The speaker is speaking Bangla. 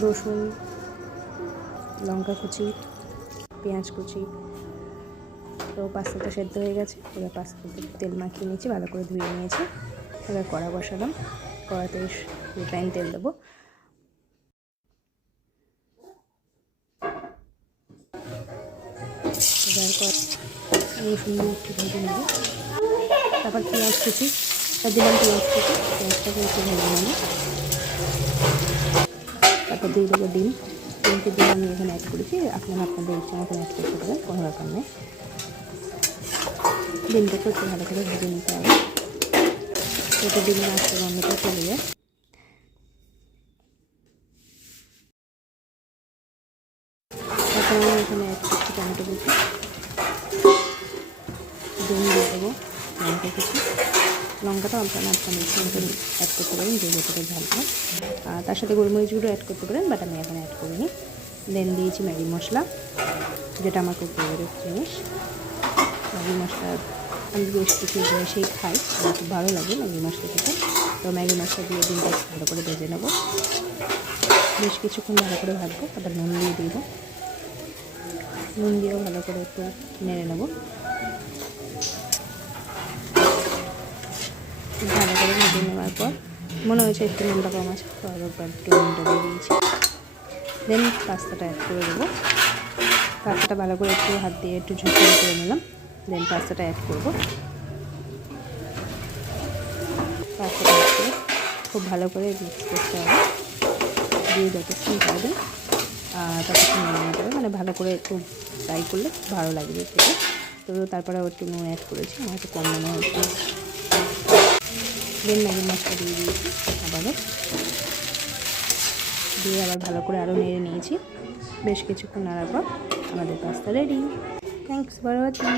রসুন, লঙ্কা কুচি, পেঁয়াজ কুচি। তো পাস্তাটা সেদ্ধ হয়ে গেছে, এবার পাস্তাতে তেল মাখিয়ে নিয়েছি, ভালো করে ধুয়ে নিয়েছি। এবার কড়া বসালাম, কড়াতে রিফাইন তেল দেবো। এবার রসুন একটু ভেজে নেব, তারপর পেঁয়াজ কুচি দিলাম, পেঁয়াজটাকে একটু ভেজে নেব। তারপর দিয়ে দেবো ডিমকে দিয়ে আমি এখানে অ্যাড করেছি, আপনারা আপনাদের ইচ্ছা মতন অ্যাড করতে পারেন, কোনো ব্যাপার নেই। ডিমটাকে একটু ভালো করে ভেজে নিতে হবে, যাতে ডিমের আস্তে গন্ধটা চলে যায়। তারপর আমি এখানে অ্যাড করছি টমেটো কুচি, ডিম দিয়ে দেবো, লঙ্কা কুচি। লঙ্কাটা আপনারা আপনাদের ইচ্ছা মতন অ্যাড করতে পারেন, যে যতটা ঝাল হয়। তার সাথে গোলমরিচ গুঁড়ো অ্যাড করতে পারেন, বাট আমি এখানে অ্যাড করিনি। দেন দিয়েছি ম্যাগি মশলা, যেটা আমার খুব ফেভারিট জিনিস। ম্যাগি মশলা আমি বেশ কিছু জিনিসেই খাই, আমার খুব ভালো লাগে ম্যাগি মশলা খেতে। তো ম্যাগি মশলা দিয়ে ডিমটা ভালো করে ভেজে নেবো, বেশ কিছুক্ষণ ভালো করে ভাজবো। তারপর নুন দিয়ে দিব, নুন দিয়েও ভালো করে একটু নেড়ে নেবো। ভালো করে ভেজে নেওয়ার পর মনে হয়েছে একটু নুনটা কম আছে, তো আরেকবার একটু নুনটা দিয়ে দিয়েছি। দেন পাস্তাটা অ্যাড করে দেবো। পাস্তাটা ভালো করে একটু হাত দিয়ে একটু ঝুঁকিয়ে করে নিলাম। দেন পাস্তাটা অ্যাড করবো। পাস্তাটা অ্যাড করে খুব ভালো করে মিক্স করতে হবে, দিয়ে যতক্ষণ পারবে ততক্ষণ নেড়ে নিতে হবে, মানে ভালো করে একটু ফ্রাই করলে ভালো লাগবে খেতে। তো তারপরে একটু নুন অ্যাড করেছি, আমার একটু কম মনে হচ্ছে। দেন ম্যাগি মশলা দিয়ে দিয়েছি, দিয়ে আবার ভালো করে আরও নেড়ে নিয়েছি। বেশ কিছুক্ষণ নাড়ার পর আমাদের pasta ready. Thanks for watching.